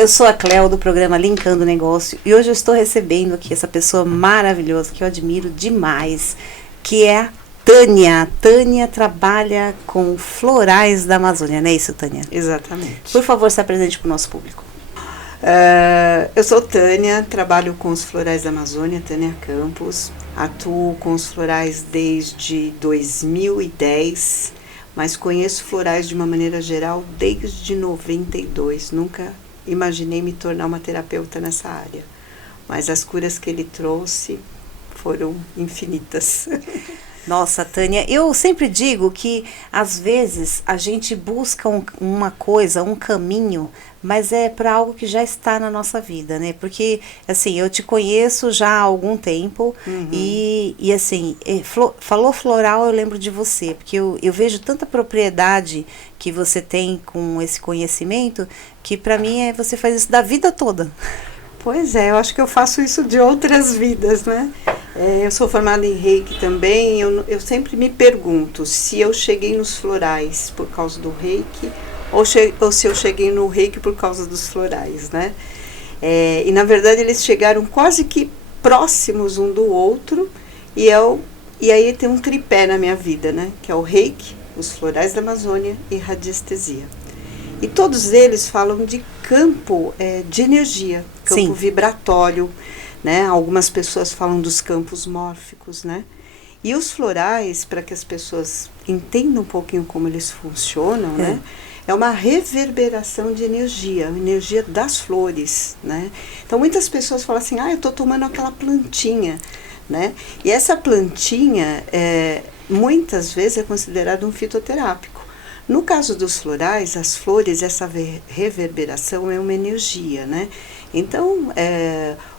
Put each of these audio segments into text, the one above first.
Eu sou a Cléo do programa Linkando Negócio e hoje eu estou recebendo aqui essa pessoa maravilhosa que eu admiro demais, que é a Tânia. Tânia trabalha com florais da Amazônia, não é isso, Tânia? Exatamente. Por favor, se apresente para o nosso público. Eu sou Tânia, trabalho com os florais da Amazônia, Tânia Campos. Atuo com os florais desde 2010, mas conheço florais de uma maneira geral desde 92. Nunca imaginei me tornar uma terapeuta nessa área, mas as curas que ele trouxe foram infinitas. Nossa, Tânia, eu sempre digo que às vezes a gente busca uma coisa, um caminho, mas é para algo que já está na nossa vida, né? Porque, assim, eu te conheço já há algum tempo e assim, falou floral, eu lembro de você, porque eu vejo tanta propriedade que você tem com esse conhecimento, que para mim você faz isso da vida toda. Pois é, eu acho que eu faço isso de outras vidas, né? Eu sou formada em Reiki também, eu sempre me pergunto se eu cheguei nos florais por causa do Reiki ou se eu cheguei no Reiki por causa dos florais, né? E na verdade eles chegaram quase que próximos um do outro e aí tem um tripé na minha vida, né? Que é o Reiki, os florais da Amazônia e radiestesia. E todos eles falam de campo de energia, campo Sim. vibratório, né? Algumas pessoas falam dos campos mórficos, né? E os florais, para que as pessoas entendam um pouquinho como eles funcionam, né? É uma reverberação de energia, a energia das flores, né? Então muitas pessoas falam assim, eu estou tomando aquela plantinha, né? E essa plantinha, muitas vezes é considerada um fitoterápico. No caso dos florais, as flores, essa reverberação é uma energia, né? Então,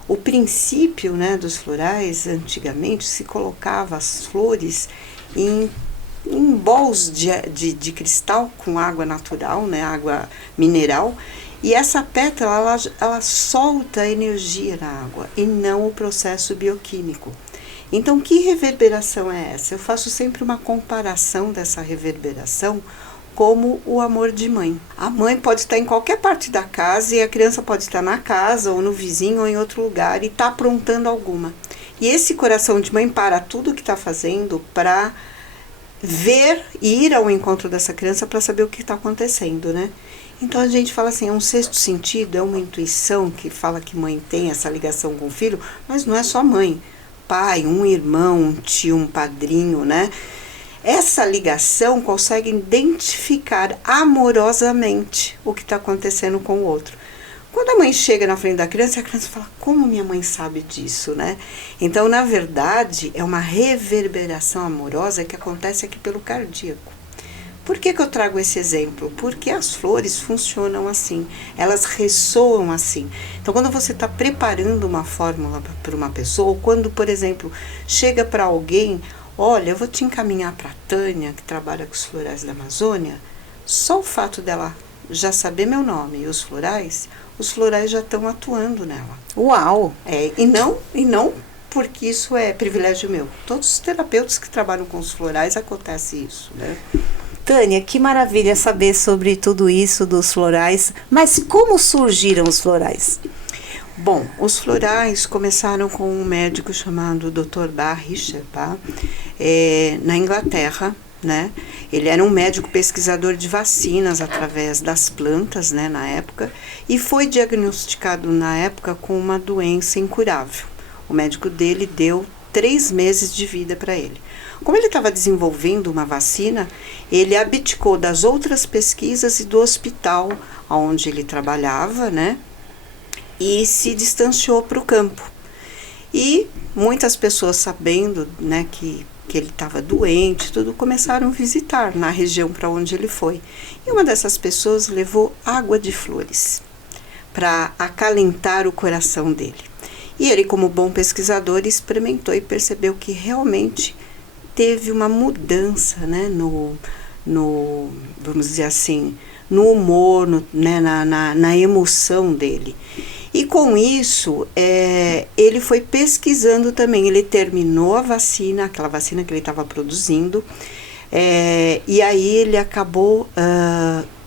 o princípio, né, dos florais, antigamente, se colocava as flores em bols de cristal com água natural, né, água mineral, e essa pétala, ela solta a energia na água e não o processo bioquímico. Então, que reverberação é essa? Eu faço sempre uma comparação dessa reverberação como o amor de mãe. A mãe pode estar em qualquer parte da casa e a criança pode estar na casa ou no vizinho ou em outro lugar e está aprontando alguma. E esse coração de mãe para tudo que está fazendo para ver e ir ao encontro dessa criança para saber o que está acontecendo, né? Então a gente fala assim, é um sexto sentido, é uma intuição que fala que mãe tem essa ligação com o filho, mas não é só mãe. Pai, um irmão, um tio, um padrinho, né? Essa ligação consegue identificar amorosamente o que está acontecendo com o outro. Quando a mãe chega na frente da criança, a criança fala, como minha mãe sabe disso, né? Então, na verdade, é uma reverberação amorosa que acontece aqui pelo cardíaco. Por que eu trago esse exemplo? Porque as flores funcionam assim, elas ressoam assim. Então, quando você está preparando uma fórmula para uma pessoa, ou quando, por exemplo, chega para alguém, olha, eu vou te encaminhar para a Tânia, que trabalha com os florais da Amazônia, só o fato dela já saber meu nome e os florais já estão atuando nela. Uau! E não porque isso é privilégio meu. Todos os terapeutas que trabalham com os florais acontece isso, né? Tânia, que maravilha saber sobre tudo isso dos florais, mas como surgiram os florais? Bom, os florais começaram com um médico chamado Dr. Richard, na Inglaterra, né? Ele era um médico pesquisador de vacinas através das plantas, né, na época, e foi diagnosticado na época com uma doença incurável. O médico dele deu 3 meses de vida para ele. Como ele estava desenvolvendo uma vacina, ele abdicou das outras pesquisas e do hospital onde ele trabalhava, né? E se distanciou para o campo. E muitas pessoas, sabendo, né, que ele estava doente, tudo, começaram a visitar na região para onde ele foi. E uma dessas pessoas levou água de flores para acalentar o coração dele. E ele, como bom pesquisador, experimentou e percebeu que realmente teve uma mudança, né, vamos dizer assim, no humor, né, na emoção dele. E com isso, ele foi pesquisando também. Ele terminou a vacina, aquela vacina que ele estava produzindo, e aí ele acabou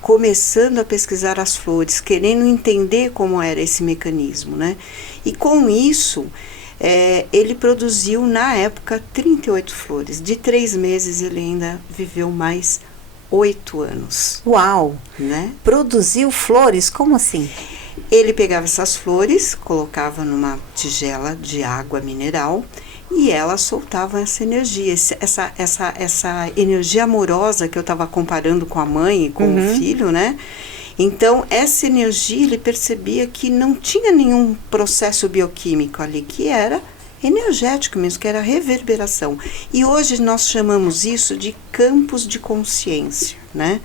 começando a pesquisar as flores, querendo entender como era esse mecanismo, né? E com isso, ele produziu, na época, 38 flores. De 3 meses, ele ainda viveu mais 8 anos. Uau! Né? Produziu flores? Como assim? Ele pegava essas flores, colocava numa tigela de água mineral e ela soltava essa energia, essa energia amorosa que eu estava comparando com a mãe e com o filho, né? Então, essa energia, ele percebia que não tinha nenhum processo bioquímico ali, que era energético mesmo, que era reverberação. E hoje nós chamamos isso de campos de consciência, né?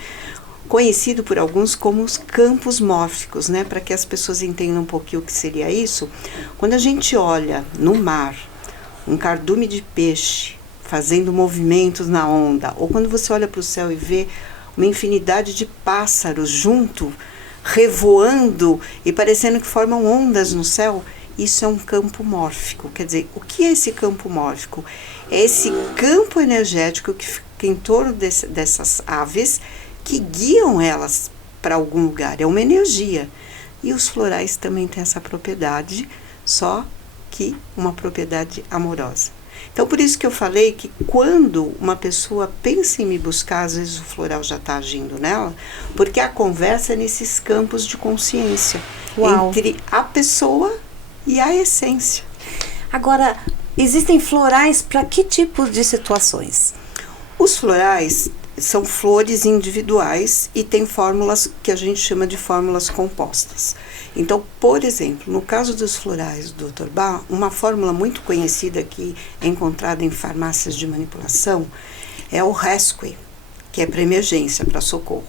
Conhecido por alguns como os campos mórficos, né? Para que as pessoas entendam um pouquinho o que seria isso. Quando a gente olha no mar, um cardume de peixe fazendo movimentos na onda, ou quando você olha para o céu e vê uma infinidade de pássaros junto, revoando e parecendo que formam ondas no céu, isso é um campo mórfico. Quer dizer, o que é esse campo mórfico? É esse campo energético que fica em torno dessas aves, que guiam elas para algum lugar. É uma energia. E os florais também têm essa propriedade, só que uma propriedade amorosa. Então, por isso que eu falei que quando uma pessoa pensa em me buscar, às vezes o floral já está agindo nela, porque a conversa é nesses campos de consciência. Uau. Entre a pessoa e a essência. Agora, existem florais para que tipo de situações? Os florais são flores individuais e tem fórmulas que a gente chama de fórmulas compostas. Então, por exemplo, no caso dos florais do Dr. Bach, uma fórmula muito conhecida que é encontrada em farmácias de manipulação é o Rescue, que é para emergência, para socorro.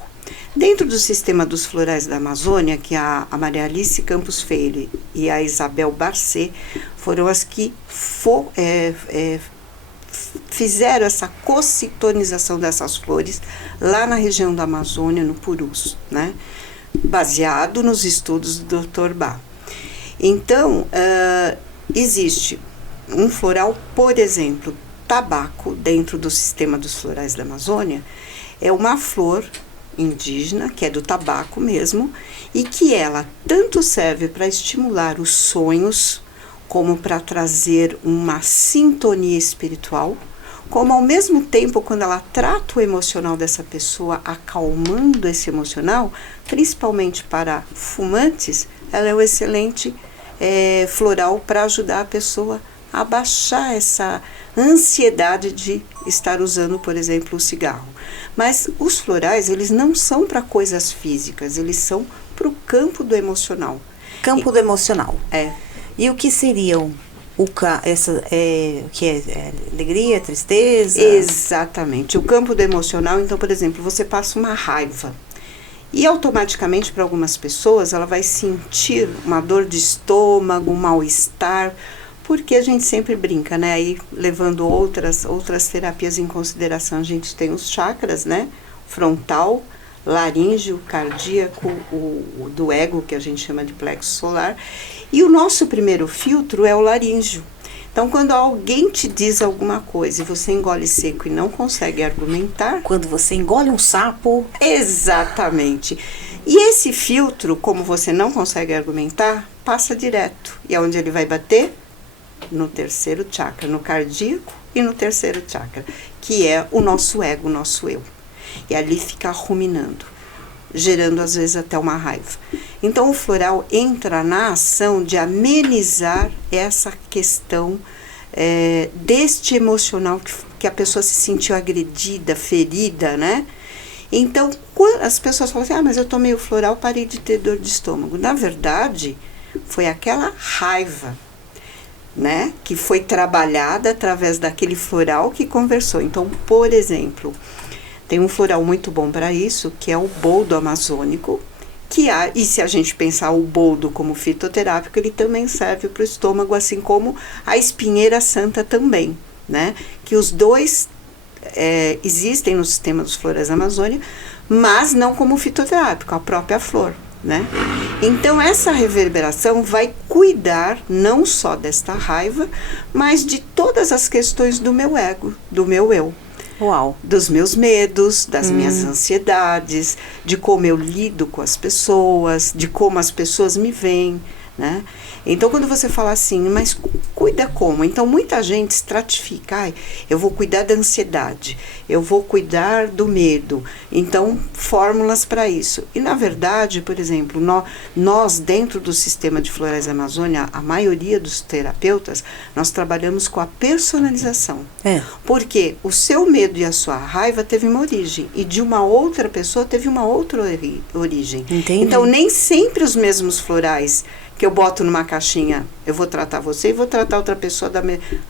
Dentro do sistema dos florais da Amazônia, que a Maria Alice Campos Freire e a Isabel Barcet foram as que fizeram essa cocitonização dessas flores lá na região da Amazônia, no Purus, né? Baseado nos estudos do Dr. Bach. Então, existe um floral, por exemplo, tabaco, dentro do sistema dos florais da Amazônia, é uma flor indígena, que é do tabaco mesmo, e que ela tanto serve para estimular os sonhos, como para trazer uma sintonia espiritual, como ao mesmo tempo, quando ela trata o emocional dessa pessoa, acalmando esse emocional, principalmente para fumantes, ela é um excelente floral para ajudar a pessoa a baixar essa ansiedade de estar usando, por exemplo, o cigarro. Mas os florais, eles não são para coisas físicas, eles são para o campo do emocional. Campo do emocional. É. E o que seriam? Alegria, tristeza? Exatamente. O campo do emocional, então, por exemplo, você passa uma raiva. E automaticamente, para algumas pessoas, ela vai sentir uma dor de estômago, um mal-estar, porque a gente sempre brinca, né? Aí, levando outras terapias em consideração, a gente tem os chakras, né? Frontal, laríngeo, cardíaco, o do ego, que a gente chama de plexo solar. E o nosso primeiro filtro é o laríngeo. Então, quando alguém te diz alguma coisa e você engole seco e não consegue argumentar... Quando você engole um sapo... Exatamente. E esse filtro, como você não consegue argumentar, passa direto. E aonde ele vai bater? No terceiro chakra, no cardíaco e no terceiro chakra, que é o nosso ego, o nosso eu. E ali fica ruminando, gerando às vezes até uma raiva. Então o floral entra na ação de amenizar essa questão deste emocional que a pessoa se sentiu agredida, ferida, né? Então as pessoas falam assim, mas eu tomei o floral, parei de ter dor de estômago. Na verdade, foi aquela raiva, né, que foi trabalhada através daquele floral que conversou. Então, por exemplo, tem um floral muito bom para isso, que é o boldo amazônico, e se a gente pensar o boldo como fitoterápico, ele também serve para o estômago, assim como a espinheira santa também, né? Que os dois existem no sistema dos florais da Amazônia, mas não como fitoterápico, a própria flor, né? Então essa reverberação vai cuidar não só desta raiva, mas de todas as questões do meu ego, do meu eu. Uau. Dos meus medos, das minhas ansiedades, de como eu lido com as pessoas, de como as pessoas me veem, né? Então, quando você fala assim, mas cuida como? Então, muita gente estratifica, eu vou cuidar da ansiedade, eu vou cuidar do medo. Então, fórmulas para isso. E, na verdade, por exemplo, nós, dentro do sistema de Florais da Amazônia, a maioria dos terapeutas, nós trabalhamos com a personalização. Porque o seu medo e a sua raiva teve uma origem, e de uma outra pessoa teve uma outra origem. Entendi. Então, nem sempre os mesmos florais que eu boto numa caixinha, eu vou tratar você e vou tratar outra pessoa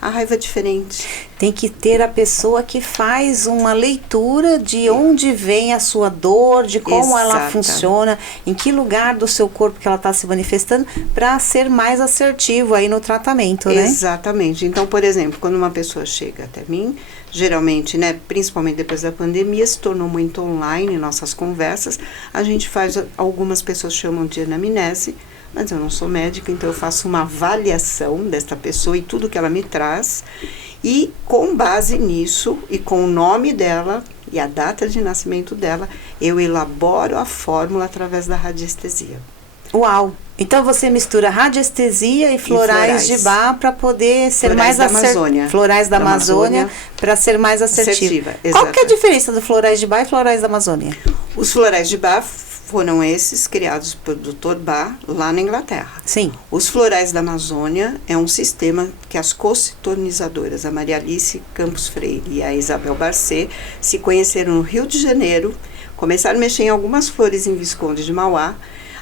a raiva é diferente. Tem que ter a pessoa que faz uma leitura de onde vem a sua dor, de como ela funciona, em que lugar do seu corpo que ela está se manifestando, para ser mais assertivo aí no tratamento, né? Exatamente. Então, por exemplo, quando uma pessoa chega até mim, geralmente, né, principalmente depois da pandemia, se tornou muito online nossas conversas, a gente faz, algumas pessoas chamam de anamnese, mas eu não sou médica, então eu faço uma avaliação desta pessoa e tudo que ela me traz, e com base nisso e com o nome dela e a data de nascimento dela, eu elaboro a fórmula através da radiestesia. Uau! Então você mistura radiestesia e florais de Bach para poder ser mais assertiva. Florais da Amazônia para ser mais assertiva. Qual que é a diferença do florais de Bach e florais da Amazônia? Os florais de Bach foram esses criados pelo Dr. Bach lá na Inglaterra. Sim. Os florais da Amazônia é um sistema que as cocitonizadoras, a Maria Alice Campos Freire e a Isabel Barcet, se conheceram no Rio de Janeiro, começaram a mexer em algumas flores em Visconde de Mauá.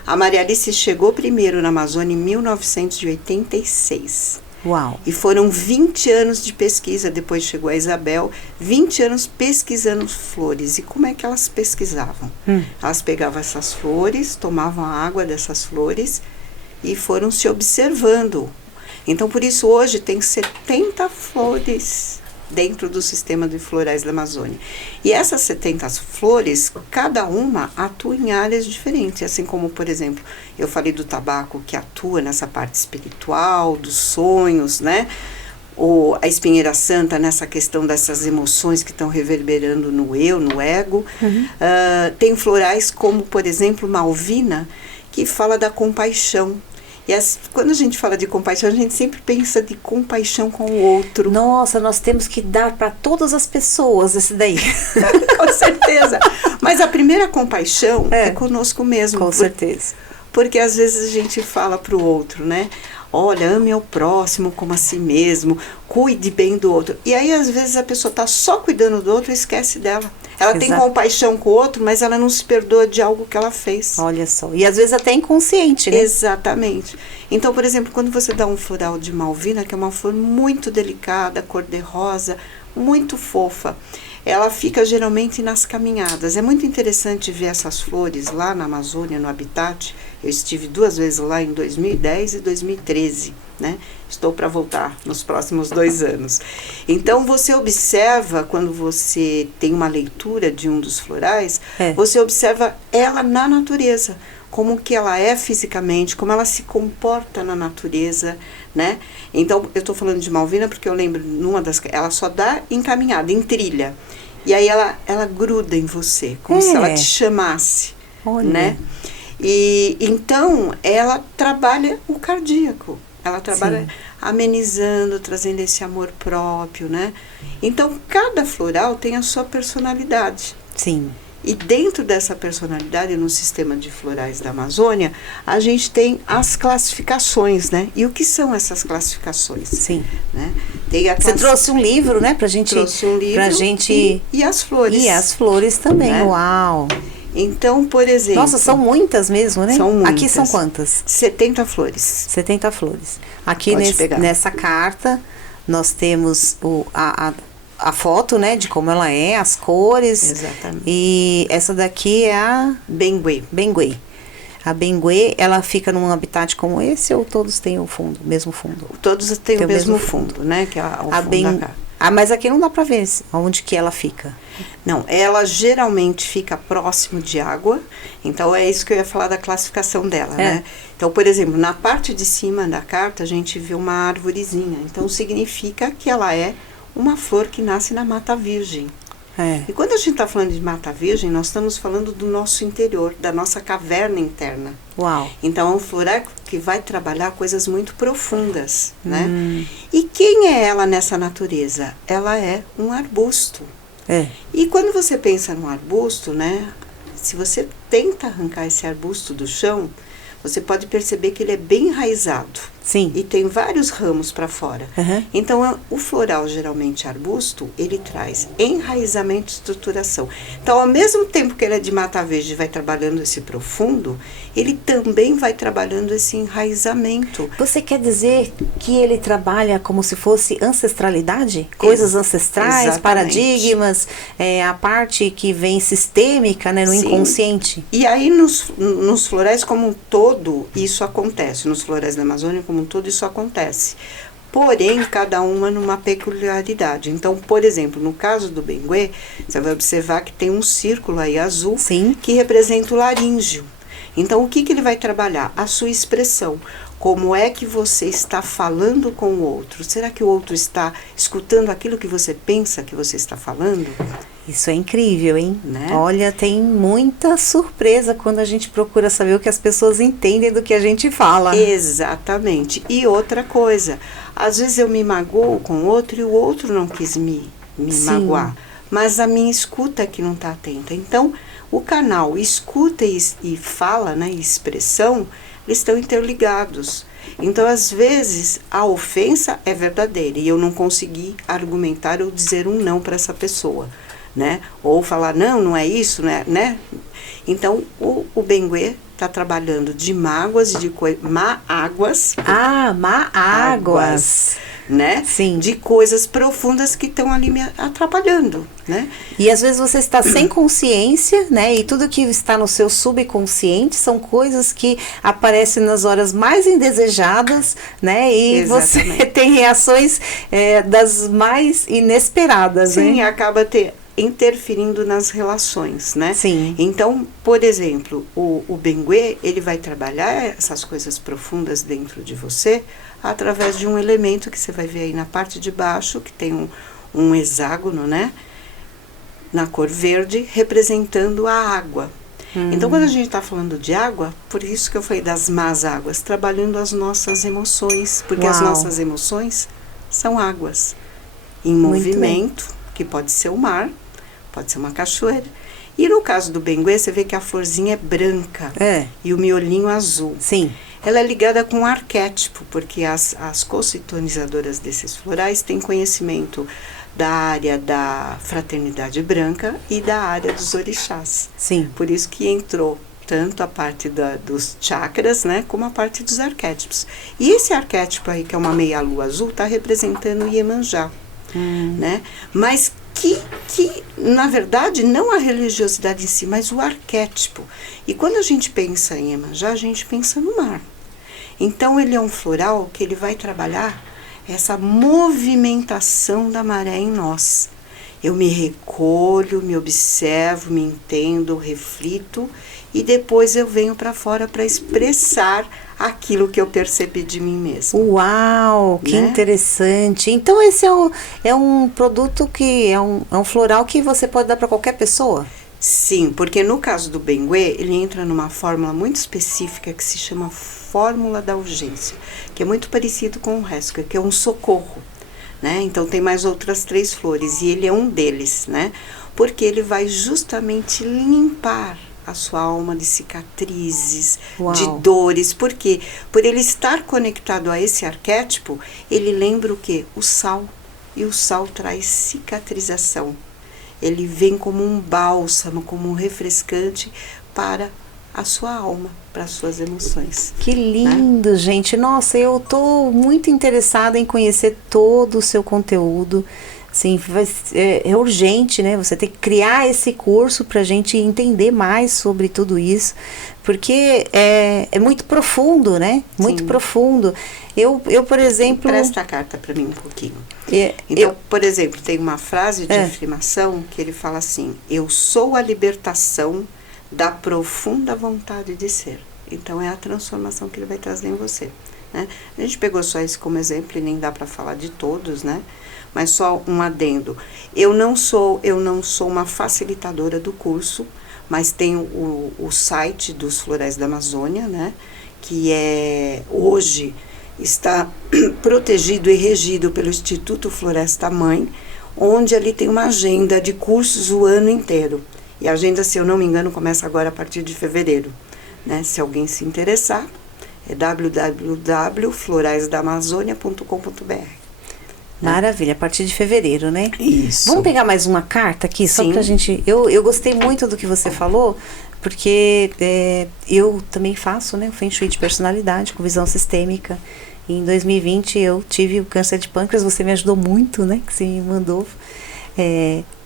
A Maria Alice chegou primeiro na Amazônia em 1986. Uau! E foram 20 anos de pesquisa, depois chegou a Isabel, 20 anos pesquisando flores. E como é que elas pesquisavam? Elas pegavam essas flores, tomavam a água dessas flores e foram se observando. Então, por isso, hoje tem 70 flores dentro do sistema de florais da Amazônia. E essas 70 flores, cada uma atua em áreas diferentes, assim como, por exemplo, eu falei do tabaco, que atua nessa parte espiritual, dos sonhos, né? Ou a espinheira santa nessa questão dessas emoções que estão reverberando no eu, no ego. Tem florais como, por exemplo, Malvina, que fala da compaixão. E quando a gente fala de compaixão, a gente sempre pensa de compaixão com o outro. Nossa, nós temos que dar para todas as pessoas esse daí. Com certeza. Mas a primeira compaixão é conosco mesmo. Com certeza. Porque às vezes a gente fala para o outro, né? Olha, ame ao próximo como a si mesmo, cuide bem do outro. E aí, às vezes, a pessoa está só cuidando do outro e esquece dela. Ela tem compaixão com o outro, mas ela não se perdoa de algo que ela fez. Olha só. E às vezes até inconsciente, né? Exatamente. Então, por exemplo, quando você dá um floral de Malvina, que é uma flor muito delicada, cor-de-rosa, muito fofa, ela fica geralmente nas caminhadas. É muito interessante ver essas flores lá na Amazônia, no Habitat. Eu estive 2 vezes lá em 2010 e 2013, né? Estou para voltar nos próximos 2 anos. Então, você observa, quando você tem uma leitura de um dos florais, você observa ela na natureza, como que ela é fisicamente, como ela se comporta na natureza, né? Então, eu estou falando de Malvina porque eu lembro, ela só dá encaminhada, em trilha. E aí ela gruda em você, como se ela te chamasse, né? E então ela trabalha o cardíaco, ela trabalha amenizando, trazendo esse amor próprio, né? Então cada floral tem a sua personalidade. Sim. E dentro dessa personalidade, no sistema de florais da Amazônia, a gente tem as classificações, né? E o que são essas classificações? Sim. Né? Você trouxe um livro, né? Pra gente. Trouxe um livro. Pra gente. E as flores. E as flores também. Né? Uau! Então, por exemplo... Nossa, são muitas mesmo, né? São muitas. Aqui são quantas? 70 flores. 70 flores. Aqui nessa carta, nós temos a foto, né, de como ela é, as cores. Exatamente. E essa daqui é a... Benguê. A Benguê, ela fica num habitat como esse ou todos têm o mesmo fundo? Todos têm o mesmo fundo, né? Que é o fundo da carta. Mas aqui não dá pra ver onde que ela fica. Não, ela geralmente fica próximo de água, então é isso que eu ia falar da classificação dela, né? Então, por exemplo, na parte de cima da carta a gente vê uma árvorezinha, então significa que ela é uma flor que nasce na Mata Virgem. É. E quando a gente está falando de mata virgem, nós estamos falando do nosso interior, da nossa caverna interna. Uau. Então é um floral que vai trabalhar coisas muito profundas, né? E quem é ela nessa natureza? Ela é um arbusto. É. E quando você pensa num arbusto, né? Se você tenta arrancar esse arbusto do chão, você pode perceber que ele é bem enraizado. Sim. E tem vários ramos para fora. Uhum. Então, o floral, geralmente arbusto, ele traz enraizamento e estruturação. Então, ao mesmo tempo que ele é de mata verde e vai trabalhando esse profundo, ele também vai trabalhando esse enraizamento. Você quer dizer que ele trabalha como se fosse ancestralidade? Coisas ancestrais, Exatamente. paradigmas, a parte que vem sistêmica, né, no Sim. inconsciente. E aí, nos florais como um todo, isso acontece. Nos florais da Amazônia como um todo, isso acontece. Porém, cada uma numa peculiaridade. Então, por exemplo, no caso do benguê, você vai observar que tem um círculo aí azul. Sim. Que representa o laríngeo. Então, o que ele vai trabalhar? A sua expressão. Como é que você está falando com o outro? Será que o outro está escutando aquilo que você pensa que você está falando? Isso é incrível, hein? Né? Olha, tem muita surpresa quando a gente procura saber o que as pessoas entendem do que a gente fala. Exatamente. E outra coisa, às vezes eu me magoo com o outro e o outro não quis me magoar. Mas a minha escuta que não está atenta. Então, o canal escuta e fala, né, e expressão, eles estão interligados. Então, às vezes, a ofensa é verdadeira e eu não consegui argumentar ou dizer um não para essa pessoa, né? Ou falar, não é isso, né? Então, o benguê está trabalhando de mágoas, de má-águas. Ah, má-águas. Né? Sim. De coisas profundas que estão ali me atrapalhando, né? E às vezes você está sem consciência, né? E tudo que está no seu subconsciente são coisas que aparecem nas horas mais indesejadas, né? E Exatamente. Você tem reações das mais inesperadas, Sim, né? acaba interferindo nas relações, né? Sim. Então, por exemplo, o benguê, ele vai trabalhar essas coisas profundas dentro de você através de um elemento que você vai ver aí na parte de baixo, que tem um hexágono, né? Na cor verde, representando a água. Então, quando a gente está falando de água, por isso que eu falei das más águas, trabalhando as nossas emoções, porque as nossas emoções são águas em movimento, que pode ser o mar, pode ser uma cachoeira. E no caso do benguê, você vê que a florzinha é branca e o miolinho azul. Sim. Ela é ligada com o arquétipo, porque as co-sintonizadoras desses florais têm conhecimento da área da fraternidade branca e da área dos orixás. Sim. Por isso que entrou tanto a parte dos chakras, né, como a parte dos arquétipos. E esse arquétipo aí, que é uma meia-lua azul, está representando o Iemanjá, né? Mas que, na verdade, não a religiosidade em si, mas o arquétipo. E quando a gente pensa em Iemanjá, a gente pensa no mar. Então, ele é um floral que ele vai trabalhar essa movimentação da maré em nós. Eu me recolho, me observo, me entendo, reflito e depois eu venho para fora para expressar aquilo que eu percebi de mim mesma. Uau, que interessante. Então esse é um produto que é um floral que você pode dar para qualquer pessoa? Sim, porque no caso do benguê, ele entra numa fórmula muito específica que se chama fórmula da urgência, que é muito parecido com o resto, que é um socorro, né? Então tem mais outras 3 flores e ele é um deles, né? Porque ele vai justamente limpar a sua alma de cicatrizes, de dores. Por quê? Por ele estar conectado a esse arquétipo, ele lembra o quê? O sal. E o sal traz cicatrização. Ele vem como um bálsamo, como um refrescante para a sua alma, para as suas emoções. Que lindo, né? Gente. Nossa, eu estou muito interessada em conhecer todo o seu conteúdo. Assim, é urgente, né? Você tem que criar esse curso para a gente entender mais sobre tudo isso, porque é muito profundo, né? Muito profundo. Eu, por exemplo... Presta a carta para mim um pouquinho. Então, por exemplo, tem uma frase de afirmação que ele fala assim: eu sou a libertação da profunda vontade de ser. Então, é a transformação que ele vai trazer em você, né? A gente pegou só isso como exemplo e nem dá para falar de todos, né? mas só um adendo. Eu não sou uma facilitadora do curso, mas tenho o site dos Florais da Amazônia, né? Que hoje está protegido e regido pelo Instituto Floresta Mãe, onde ali tem uma agenda de cursos o ano inteiro. E a agenda, se eu não me engano, começa agora a partir de fevereiro, né? Se alguém se interessar, é www.floraisdaamazônia.com.br. Maravilha, a partir de fevereiro, né? Isso. Vamos pegar mais uma carta aqui, só pra gente... Eu gostei muito do que você falou, porque eu também faço, né, o Feng Shui de personalidade, com visão sistêmica. E em 2020 eu tive o câncer de pâncreas, você me ajudou muito, né? Que você me mandou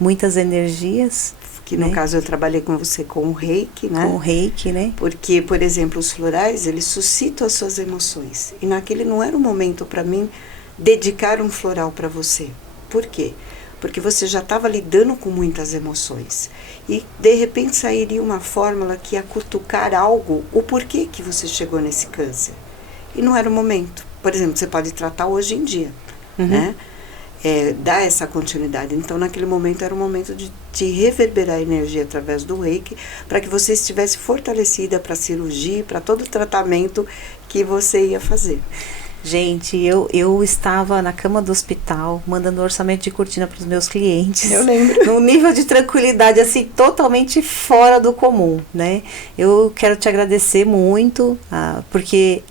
muitas energias. Que no caso eu trabalhei com você com o Reiki, né? Com o Reiki, né? Porque, por exemplo, os florais, eles suscitam as suas emoções. E naquele não era o momento para mim dedicar um floral para você. Por quê? Porque você já estava lidando com muitas emoções. E, de repente, sairia uma fórmula que ia cutucar algo, o porquê que você chegou nesse câncer. E não era o momento. Por exemplo, você pode tratar hoje em dia, né? Dar essa continuidade. Então, naquele momento, era o momento de reverberar a energia através do Reiki, para que você estivesse fortalecida para a cirurgia, para todo o tratamento que você ia fazer. Gente, eu estava na cama do hospital, mandando orçamento de cortina para os meus clientes. Eu lembro. Num nível de tranquilidade, assim, totalmente fora do comum, né? Eu quero te agradecer muito, porque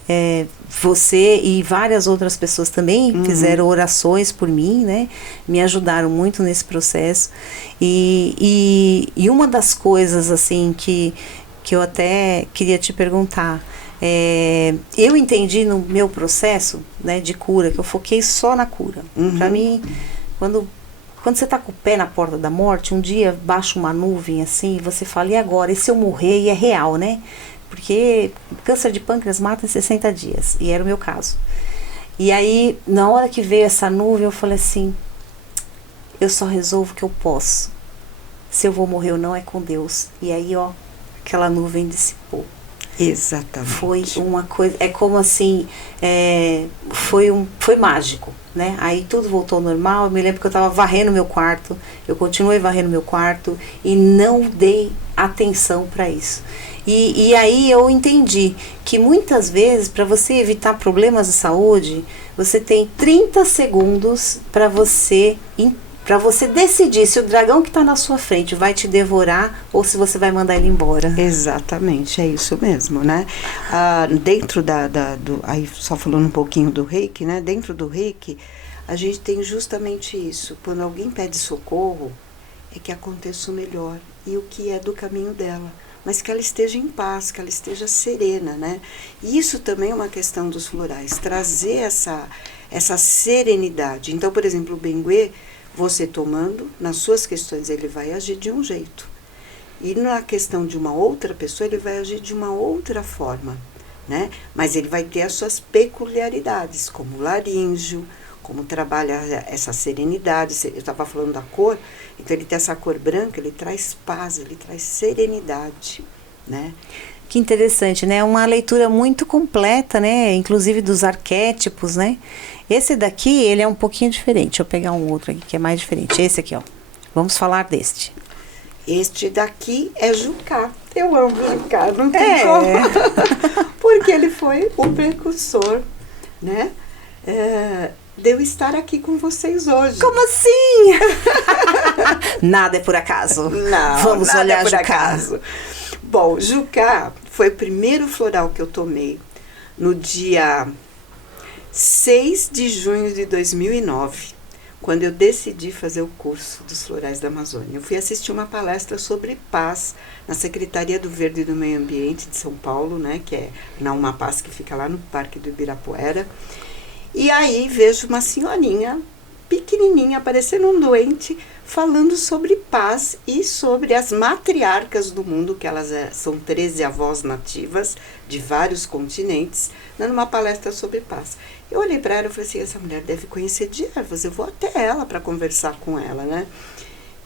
você e várias outras pessoas também fizeram orações por mim, né? Me ajudaram muito nesse processo. E uma das coisas, assim, que eu até queria te perguntar... eu entendi no meu processo, né, de cura, que eu foquei só na cura. Para mim, quando você tá com o pé na porta da morte, um dia baixa uma nuvem assim, e você fala, e agora? E se eu morrer? E é real, né? Porque câncer de pâncreas mata em 60 dias, e era o meu caso. E aí, na hora que veio essa nuvem, eu falei assim, eu só resolvo o que eu posso. Se eu vou morrer ou não, é com Deus. E aí, ó, aquela nuvem dissipou. Exatamente. Foi uma coisa, é como assim, foi mágico, né? Aí tudo voltou ao normal. Eu me lembro que eu estava varrendo meu quarto, eu continuei varrendo meu quarto e não dei atenção para isso. E aí eu entendi que muitas vezes, para você evitar problemas de saúde, você tem 30 segundos para você decidir se o dragão que está na sua frente vai te devorar ou se você vai mandar ele embora. Exatamente, é isso mesmo, né? Dentro aí só falando um pouquinho do Reiki, né? Dentro do Reiki, a gente tem justamente isso. Quando alguém pede socorro, é que aconteça o melhor e o que é do caminho dela. Mas que ela esteja em paz, que ela esteja serena, né? E isso também é uma questão dos florais, trazer essa serenidade. Então, por exemplo, o Benguê, você tomando, nas suas questões ele vai agir de um jeito. E na questão de uma outra pessoa, ele vai agir de uma outra forma, né? Mas ele vai ter as suas peculiaridades, como o laríngeo, como trabalha essa serenidade. Eu estava falando da cor, então ele tem essa cor branca, ele traz paz, ele traz serenidade, né? Que interessante, né? Uma leitura muito completa, né? Inclusive dos arquétipos, né? Esse daqui, ele é um pouquinho diferente. Deixa eu pegar um outro aqui que é mais diferente. Esse aqui, ó. Vamos falar deste. Este daqui é Jucá. Eu amo Jucá, não tem como. Porque ele foi o precursor, né? De eu estar aqui com vocês hoje. Como assim? Nada é por acaso. Não, vamos nada olhar é por Jucá. acaso. Bom, Jucá foi o primeiro floral que eu tomei no dia 6 de junho de 2009, quando eu decidi fazer o curso dos Florais da Amazônia. Eu fui assistir uma palestra sobre paz na Secretaria do Verde e do Meio Ambiente de São Paulo, né, que é na Uma Paz, que fica lá no Parque do Ibirapuera. E aí vejo uma senhorinha pequenininha, parecendo um doente, falando sobre paz e sobre as matriarcas do mundo, que elas são 13 avós nativas de vários continentes, dando uma palestra sobre paz. Eu olhei para ela e falei assim, essa mulher deve conhecer de ervas, eu vou até ela para conversar com ela, né?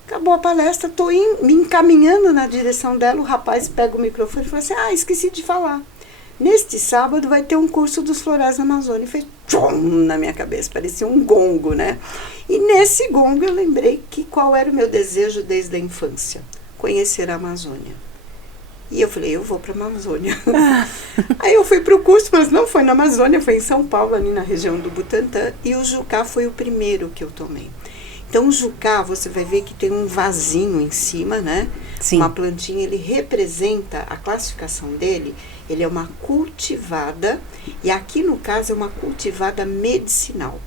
Acabou a palestra, estou me encaminhando na direção dela, o rapaz pega o microfone e fala assim, esqueci de falar. Neste sábado vai ter um curso dos Florais da Amazônia. tchom, na minha cabeça, parecia um gongo, né? E nesse gongo eu lembrei que qual era o meu desejo desde a infância? Conhecer a Amazônia. E eu falei, eu vou para a Amazônia. Aí eu fui para o curso, mas não foi na Amazônia, foi em São Paulo, ali na região do Butantã, e o Jucá foi o primeiro que eu tomei. Então o Jucá, você vai ver que tem um vasinho em cima, né? Sim. Uma plantinha, ele representa, a classificação dele, ele é uma cultivada, e aqui no caso é uma cultivada medicinal.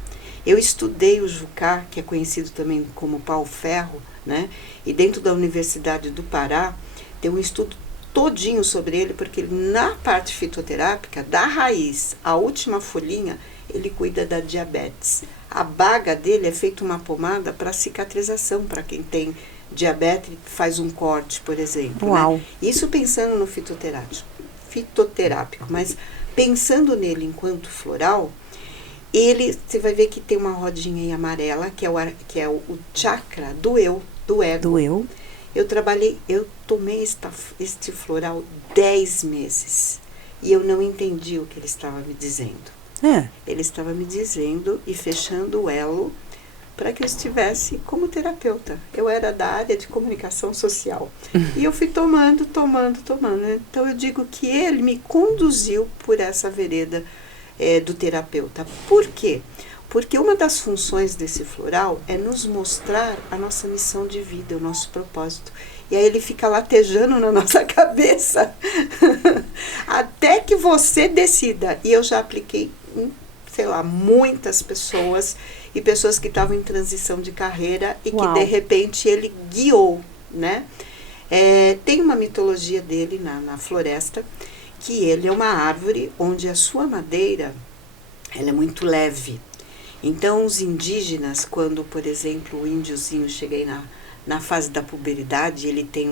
Eu estudei o Jucá, que é conhecido também como pau-ferro, né? E dentro da Universidade do Pará, tem um estudo todinho sobre ele, porque ele, na parte fitoterápica, da raiz à última folhinha, ele cuida da diabetes. A baga dele é feita uma pomada para cicatrização, para quem tem diabetes, faz um corte, por exemplo. Uau! Né? Isso pensando no fitoterápico, mas pensando nele enquanto floral, ele, você vai ver que tem uma rodinha aí amarela, que é o chakra do eu, do ego. Do eu. Eu tomei este floral 10 meses e eu não entendi o que ele estava me dizendo. Ele estava me dizendo e fechando o elo para que eu estivesse como terapeuta. Eu era da área de comunicação social. E eu fui tomando. Então eu digo que ele me conduziu por essa vereda do terapeuta. Por quê? Porque uma das funções desse floral é nos mostrar a nossa missão de vida, o nosso propósito. E aí ele fica latejando na nossa cabeça até que você decida. E eu já apliquei em, sei lá, muitas pessoas e pessoas que estavam em transição de carreira e Uau. que de repente ele guiou, né? Tem uma mitologia dele na floresta, que ele é uma árvore onde a sua madeira ela é muito leve. Então, os indígenas, quando, por exemplo, o índiozinho chega aí na fase da puberdade, ele tem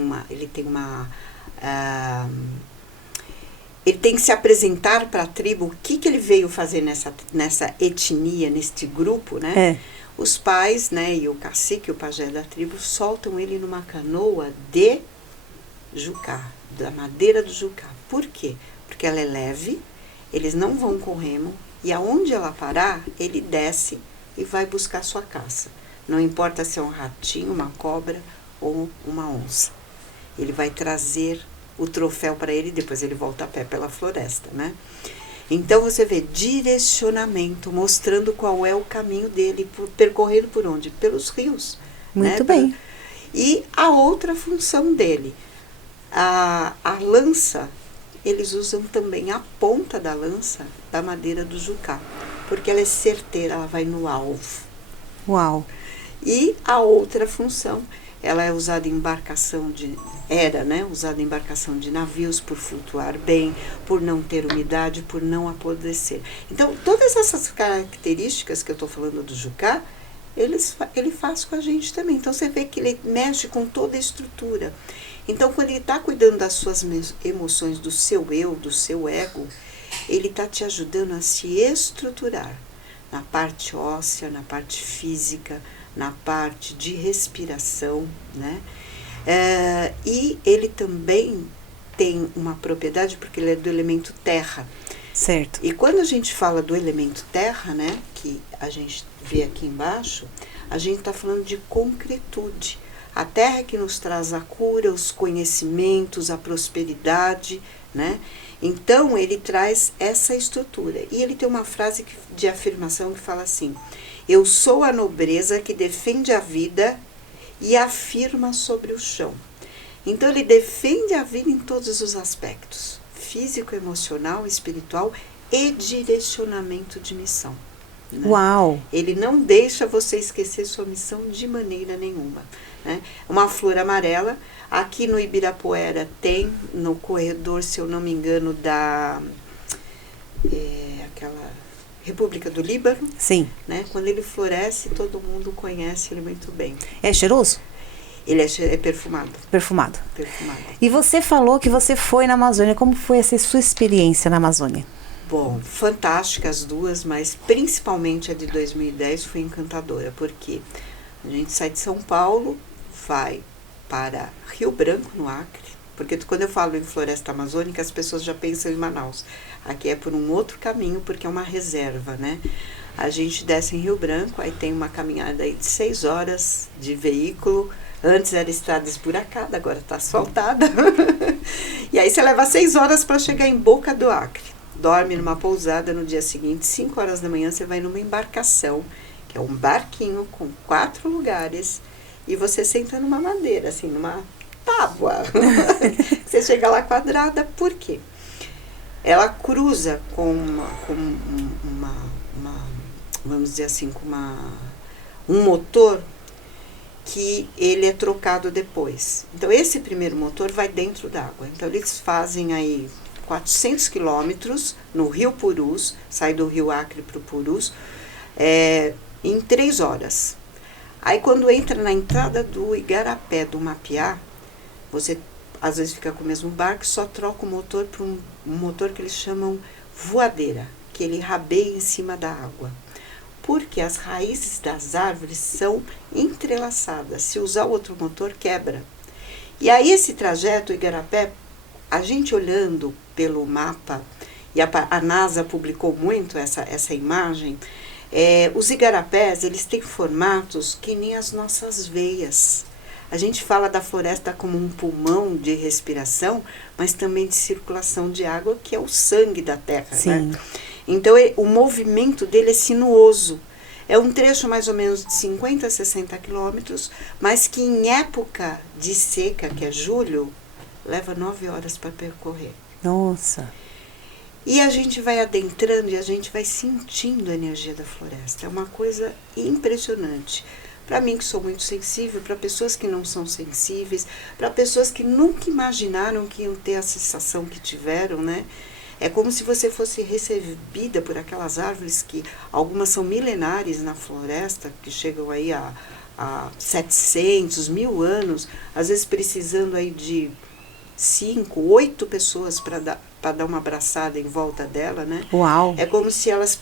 que se apresentar para a tribo. O que ele veio fazer nessa etnia, neste grupo, né? Os pais, né, e o cacique, o pajé da tribo, soltam ele numa canoa de jucá, da madeira do jucá. Por quê? Porque ela é leve, eles não vão com remo, e aonde ela parar, ele desce e vai buscar sua caça. Não importa se é um ratinho, uma cobra ou uma onça. Ele vai trazer o troféu para ele e depois ele volta a pé pela floresta, né? Então você vê direcionamento, mostrando qual é o caminho dele, percorrendo por onde? Pelos rios. Muito né? bem. E a outra função dele, a lança, eles usam também a ponta da lança da madeira do jucá, porque ela é certeira, ela vai no alvo. Uau! E a outra função, ela é usada em embarcação usada em embarcação de navios por flutuar bem, por não ter umidade, por não apodrecer. Então, todas essas características que eu estou falando do jucá, ele faz com a gente também. Então, você vê que ele mexe com toda a estrutura. Então, quando ele está cuidando das suas emoções, do seu eu, do seu ego, ele está te ajudando a se estruturar na parte óssea, na parte física, na parte de respiração, né? E ele também tem uma propriedade, porque ele é do elemento terra. Certo. E quando a gente fala do elemento terra, né, que a gente vê aqui embaixo, a gente está falando de concretude. A terra que nos traz a cura, os conhecimentos, a prosperidade, né? Então, ele traz essa estrutura. E ele tem uma frase de afirmação que fala assim: eu sou a nobreza que defende a vida e afirma sobre o chão. Então, ele defende a vida em todos os aspectos: físico, emocional, espiritual e direcionamento de missão. Né? Uau! Ele não deixa você esquecer sua missão de maneira nenhuma. Né? Uma flor amarela, aqui no Ibirapuera tem, no corredor, se eu não me engano, aquela República do Líbano. Sim. Né? Quando ele floresce, todo mundo conhece ele muito bem. É cheiroso? Ele é perfumado. Perfumado. Perfumado. E você falou que você foi na Amazônia. Como foi essa sua experiência na Amazônia? Bom, fantástica as duas, mas principalmente a de 2010 foi encantadora, porque a gente sai de São Paulo, vai para Rio Branco, no Acre, Porque quando eu falo em floresta amazônica, as pessoas já pensam em Manaus. Aqui é por um outro caminho, porque é uma reserva, né? A gente desce em Rio Branco, aí tem uma caminhada aí de 6 horas de veículo. Antes era estrada esburacada, agora está asfaltada. E aí você leva 6 horas para chegar em Boca do Acre. Dorme numa pousada, no dia seguinte, 5 horas da manhã, você vai numa embarcação, que é um barquinho com 4 lugares, e você senta numa madeira, assim, numa tábua. Você chega lá quadrada, por quê? Ela cruza com uma vamos dizer assim, com um motor que ele é trocado depois. Então, esse primeiro motor vai dentro d'água. Então, eles fazem aí 400 quilômetros no Rio Purus, sai do Rio Acre para o Purus, em 3 horas. Aí, quando entra na entrada do Igarapé, do Mapiá, você às vezes fica com o mesmo barco, só troca o motor para um motor que eles chamam voadeira, que ele rabeia em cima da água. Porque as raízes das árvores são entrelaçadas. Se usar o outro motor, quebra. E aí esse trajeto, Igarapé, a gente olhando pelo mapa, e a NASA publicou muito essa imagem, os igarapés, eles têm formatos que nem as nossas veias. A gente fala da floresta como um pulmão de respiração, mas também de circulação de água, que é o sangue da terra, Sim. né? Então, o movimento dele é sinuoso. É um trecho mais ou menos de 50 a 60 quilômetros, mas que em época de seca, que é julho, leva 9 horas para percorrer. Nossa. E a gente vai adentrando e a gente vai sentindo a energia da floresta. É uma coisa impressionante. Para mim, que sou muito sensível, para pessoas que não são sensíveis, para pessoas que nunca imaginaram que iam ter a sensação que tiveram, né? É como se você fosse recebida por aquelas árvores que algumas são milenares na floresta, que chegam aí a 700, 1000 anos, às vezes precisando aí de 5, 8 pessoas para dar uma abraçada em volta dela, né? Uau! É como se elas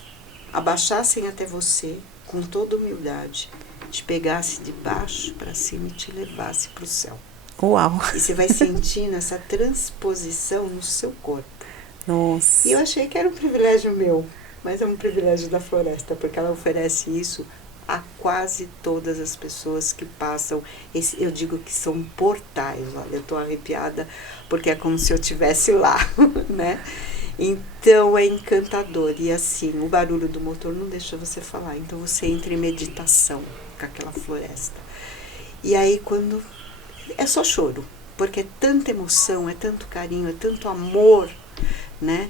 abaixassem até você com toda humildade, te pegasse de baixo para cima e te levasse para o céu. Uau! E você vai sentindo essa transposição no seu corpo. Nossa! E eu achei que era um privilégio meu, mas é um privilégio da floresta, porque ela oferece isso a quase todas as pessoas que passam. Eu digo que são portais, olha, eu estou arrepiada, porque é como se eu estivesse lá, né? Então é encantador, e assim, o barulho do motor não deixa você falar, então você entra em meditação com aquela floresta. E aí quando... é só choro, porque é tanta emoção, é tanto carinho, é tanto amor, né?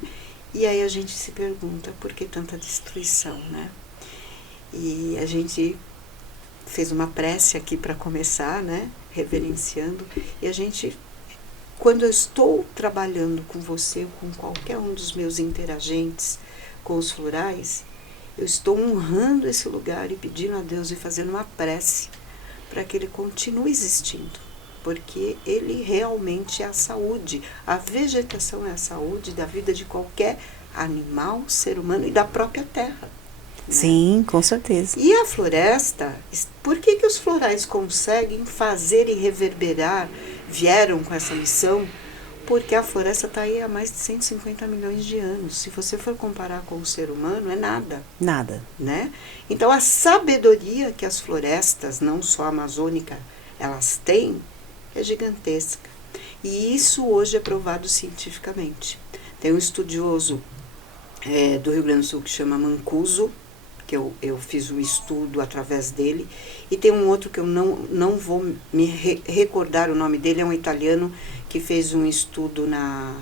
E aí a gente se pergunta, por que tanta destruição, né? E a gente fez uma prece aqui para começar, né? Reverenciando, e a gente... Quando eu estou trabalhando com você, com qualquer um dos meus interagentes com os florais, eu estou honrando esse lugar e pedindo a Deus e fazendo uma prece para que ele continue existindo, porque ele realmente é a saúde. A vegetação é a saúde da vida de qualquer animal, ser humano e da própria terra. Né? Sim, com certeza. E a floresta, por que os florais conseguem fazer e reverberar, vieram com essa missão? Porque a floresta está aí há mais de 150 milhões de anos. Se você for comparar com o ser humano, é nada. Nada. Né? Então, a sabedoria que as florestas, não só a amazônica, elas têm, é gigantesca. E isso hoje é provado cientificamente. Tem um estudioso do Rio Grande do Sul que chama Mancuso, que eu fiz um estudo através dele, e tem um outro que eu não vou me recordar o nome dele, é um italiano que fez um estudo na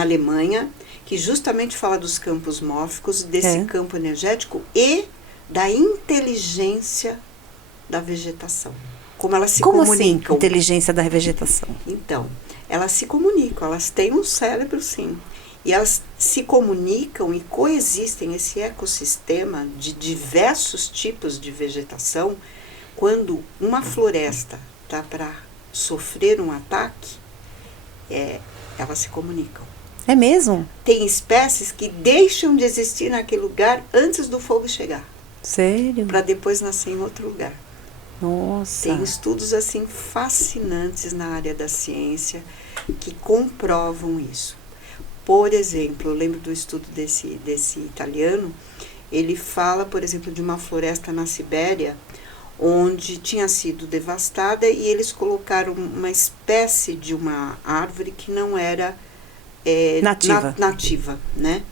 Alemanha, que justamente fala dos campos mórficos, desse campo energético e da inteligência da vegetação. Como elas se comunicam. Assim, inteligência da vegetação? Então, elas se comunicam, elas têm um cérebro, sim. E elas se comunicam e coexistem, esse ecossistema de diversos tipos de vegetação. Quando uma floresta está para sofrer um ataque, elas se comunicam. É mesmo? Tem espécies que deixam de existir naquele lugar antes do fogo chegar. Sério? Para depois nascer em outro lugar. Nossa. Tem estudos assim fascinantes na área da ciência que comprovam isso. Por exemplo, eu lembro do estudo desse italiano, ele fala, por exemplo, de uma floresta na Sibéria, onde tinha sido devastada e eles colocaram uma espécie de uma árvore que não era nativa, né?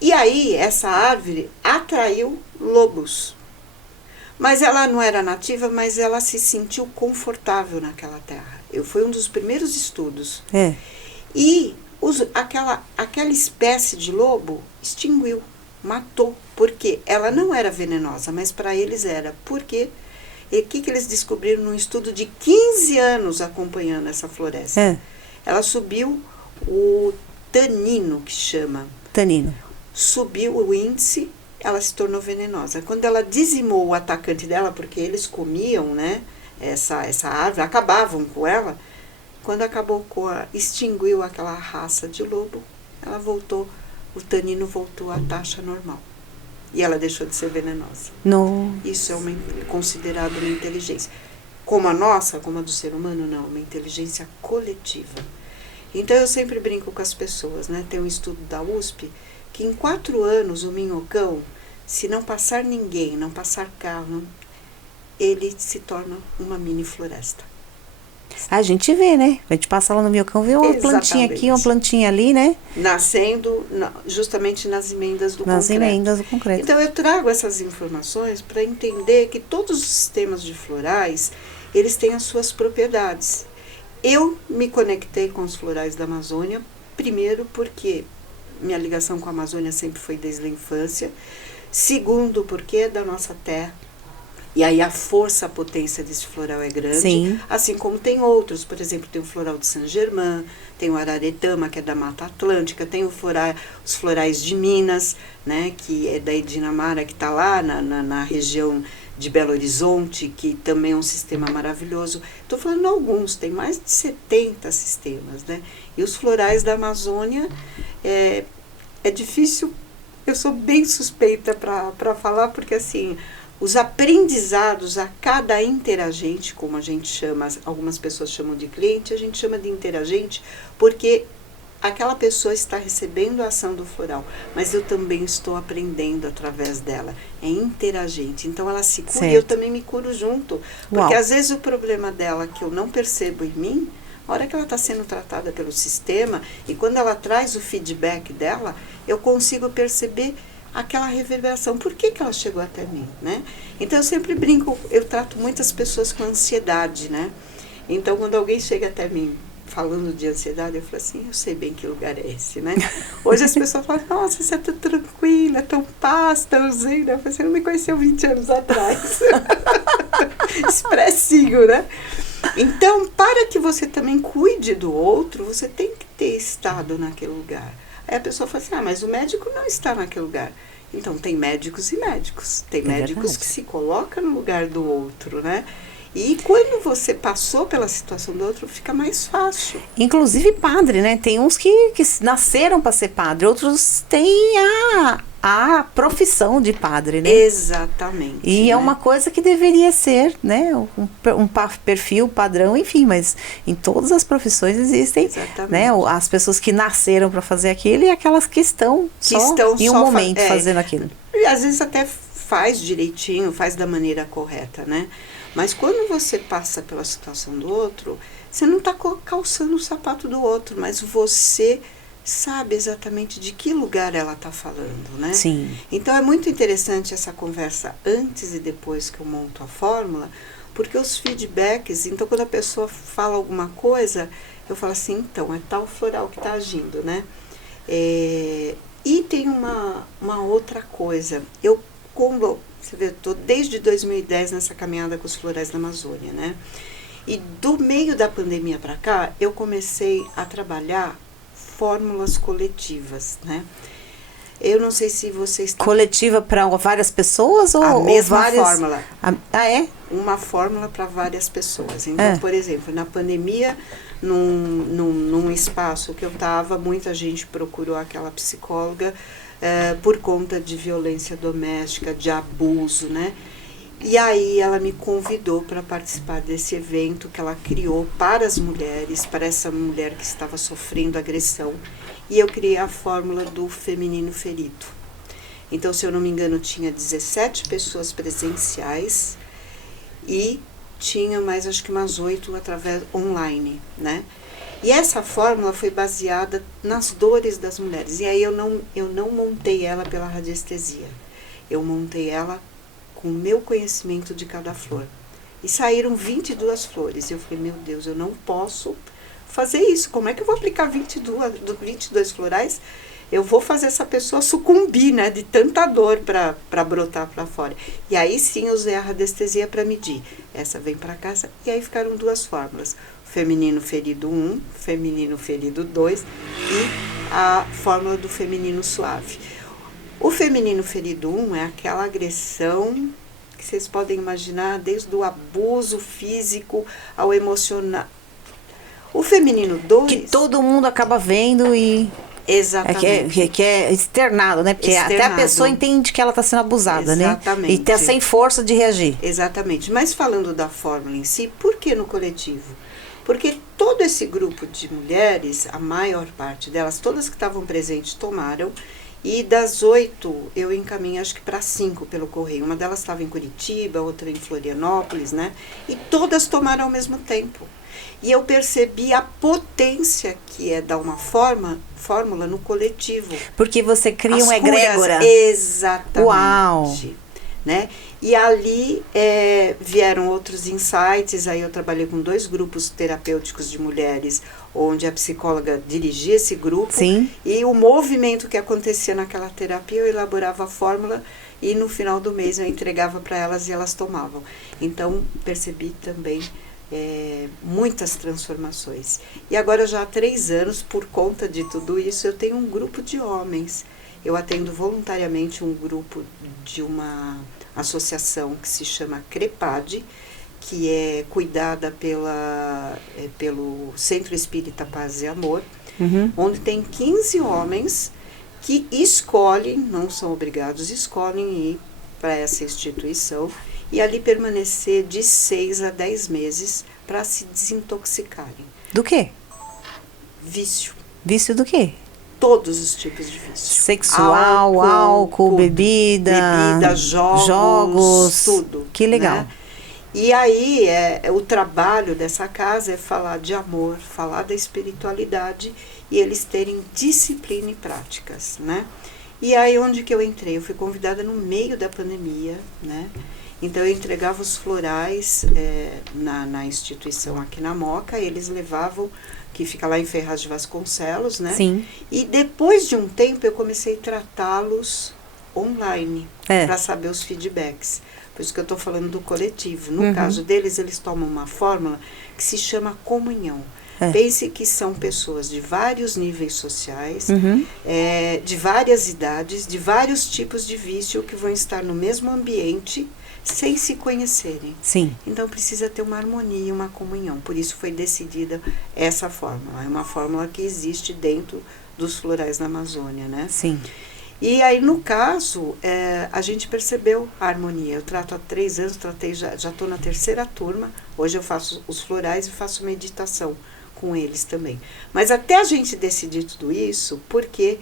E aí, essa árvore atraiu lobos. Mas ela não era nativa, mas ela se sentiu confortável naquela terra. Foi um dos primeiros estudos. E aquela espécie de lobo extinguiu, matou. Porque ela não era venenosa, mas para eles era. Porque o que eles descobriram num estudo de 15 anos acompanhando essa floresta? Ela subiu o tanino, que chama. Tanino. Subiu o índice, ela se tornou venenosa. Quando ela dizimou o atacante dela, porque eles comiam, né, essa árvore, acabavam com ela, quando acabou extinguiu aquela raça de lobo, ela voltou, o tanino voltou à taxa normal. E ela deixou de ser venenosa. Não. Isso é considerado uma inteligência. Como a nossa, como a do ser humano, não, uma inteligência coletiva. Então eu sempre brinco com as pessoas, né? Tem um estudo da USP que em 4 anos o minhocão, se não passar ninguém, não passar carro, ele se torna uma mini floresta. A gente vê, né? A gente passa lá no minhocão, vê uma plantinha aqui, uma plantinha ali, né? Nascendo justamente nas emendas do concreto. Nas emendas do concreto. Então eu trago essas informações para entender que todos os sistemas de florais, eles têm as suas propriedades. Eu me conectei com os florais da Amazônia, primeiro porque minha ligação com a Amazônia sempre foi desde a infância. Segundo, porque é da nossa terra. E aí a força, a potência desse floral é grande. Sim. Assim como tem outros. Por exemplo, tem o floral de Saint-Germain, tem o Araretama, que é da Mata Atlântica, tem os florais de Minas, né, que é da Edina Mara, que está lá na região de Belo Horizonte, que também é um sistema maravilhoso. Estou falando alguns, tem mais de 70 sistemas, né? E os florais da Amazônia, é difícil, eu sou bem suspeita para falar, porque assim, os aprendizados a cada interagente, como a gente chama, algumas pessoas chamam de cliente, a gente chama de interagente, porque aquela pessoa está recebendo a ação do floral, mas eu também estou aprendendo através dela. É interagente. Então ela se cura e eu também me curo junto. Porque às vezes o problema dela que eu não percebo em mim, a hora que ela está sendo tratada pelo sistema, e quando ela traz o feedback dela, eu consigo perceber aquela reverberação. Por que ela chegou até mim, né? Então eu sempre brinco, eu trato muitas pessoas com ansiedade, né? Então quando alguém chega até mim falando de ansiedade, eu falo assim, eu sei bem que lugar é esse, né? Hoje as pessoas falam, nossa, você é tão tranquila, tão paz, tão zen, né? Você não me conheceu 20 anos atrás. Expressinho, né? Então, para que você também cuide do outro, você tem que ter estado naquele lugar. Aí a pessoa fala assim, mas o médico não está naquele lugar. Então, tem médicos e médicos. Tem médicos que se colocam no lugar do outro, né? E quando você passou pela situação do outro, fica mais fácil. Inclusive padre, né? Tem uns que nasceram para ser padre, outros têm a profissão de padre, né? Exatamente. E né? é uma coisa que deveria ser, né? Um perfil padrão, enfim, mas em todas as profissões existem, Exatamente. né? As pessoas que nasceram para fazer aquilo e aquelas que estão em um momento fazendo aquilo. E às vezes até faz direitinho, faz da maneira correta, né? Mas quando você passa pela situação do outro, você não está calçando o sapato do outro, mas você sabe exatamente de que lugar ela está falando, né? Sim. Então é muito interessante essa conversa antes e depois que eu monto a fórmula, porque os feedbacks, então quando a pessoa fala alguma coisa, eu falo assim, então, é tal floral que está agindo, né? E tem uma outra coisa, você vê, eu estou desde 2010 nessa caminhada com os florais da Amazônia, né? E do meio da pandemia para cá, eu comecei a trabalhar fórmulas coletivas, né? Eu não sei se vocês... Coletiva para várias pessoas ou a mesma várias... fórmula. É? Uma fórmula para várias pessoas. Então, por exemplo, na pandemia, num espaço que eu estava, muita gente procurou aquela psicóloga por conta de violência doméstica, de abuso, né? E aí ela me convidou para participar desse evento que ela criou para as mulheres, para essa mulher que estava sofrendo agressão. E eu criei a fórmula do feminino ferido. Então, se eu não me engano, tinha 17 pessoas presenciais e tinha mais, acho que umas 8 através online, né? E essa fórmula foi baseada nas dores das mulheres. E aí eu não montei ela pela radiestesia. Eu montei ela com o meu conhecimento de cada flor. E saíram 22 flores. Eu falei, meu Deus, eu não posso fazer isso. Como é que eu vou aplicar 22 florais? Eu vou fazer essa pessoa sucumbir, né, de tanta dor para brotar para fora. E aí sim eu usei a radiestesia para medir. Essa vem para casa. E aí ficaram 2 fórmulas. Feminino ferido 1, feminino ferido 2 e a fórmula do feminino suave. O feminino ferido 1 é aquela agressão que vocês podem imaginar, desde o abuso físico ao emocional. O feminino 2... Que todo mundo acaba vendo e... Exatamente. Que é externado, né? Porque Externado. até a pessoa entende que ela está sendo abusada, Exatamente. né? E está sem força de reagir. Exatamente. Mas falando da fórmula em si, por que no coletivo? Porque todo esse grupo de mulheres, a maior parte delas, todas que estavam presentes tomaram, e das 8 eu encaminhei acho que para 5 pelo correio. Uma delas estava em Curitiba, outra em Florianópolis, né? E todas tomaram ao mesmo tempo. E eu percebi a potência que é dar uma fórmula no coletivo. Porque você cria uma egrégora. Exatamente. Uau! Né? E ali vieram outros insights. Aí eu trabalhei com 2 grupos terapêuticos de mulheres, onde a psicóloga dirigia esse grupo. Sim. E o movimento que acontecia naquela terapia, eu elaborava a fórmula e no final do mês eu entregava para elas e elas tomavam. Então percebi também muitas transformações. E agora já há 3 anos, por conta de tudo isso, eu tenho um grupo de homens. Eu atendo voluntariamente um grupo de uma associação que se chama CREPAD, que é cuidada pelo Centro Espírita Paz e Amor, onde tem 15 homens que escolhem, não são obrigados, escolhem ir para essa instituição e ali permanecer de 6 a 10 meses para se desintoxicarem. Do quê? Vício. Vício do quê? Todos os tipos de vício. Sexual, álcool, bebida, jogos, tudo. Que legal. Né? E aí, o trabalho dessa casa é falar de amor, falar da espiritualidade e eles terem disciplina e práticas, né? E aí, onde que eu entrei? Eu fui convidada no meio da pandemia, né? Então, eu entregava os florais na instituição aqui na Moca, eles levavam, que fica lá em Ferraz de Vasconcelos, né? Sim. E depois de um tempo, eu comecei a tratá-los online, para saber os feedbacks. Por isso que eu estou falando do coletivo. No caso deles, eles tomam uma fórmula que se chama comunhão. Pense que são pessoas de vários níveis sociais, de várias idades, de vários tipos de vício que vão estar no mesmo ambiente sem se conhecerem. Sim. Então precisa ter uma harmonia, uma comunhão. Por isso foi decidida essa fórmula. É uma fórmula que existe dentro dos florais da Amazônia, né? Sim. E aí, no caso, a gente percebeu a harmonia. Eu trato há 3 anos, já estou na 3ª turma. Hoje eu faço os florais e faço meditação com eles também. Mas até a gente decidir tudo isso, porque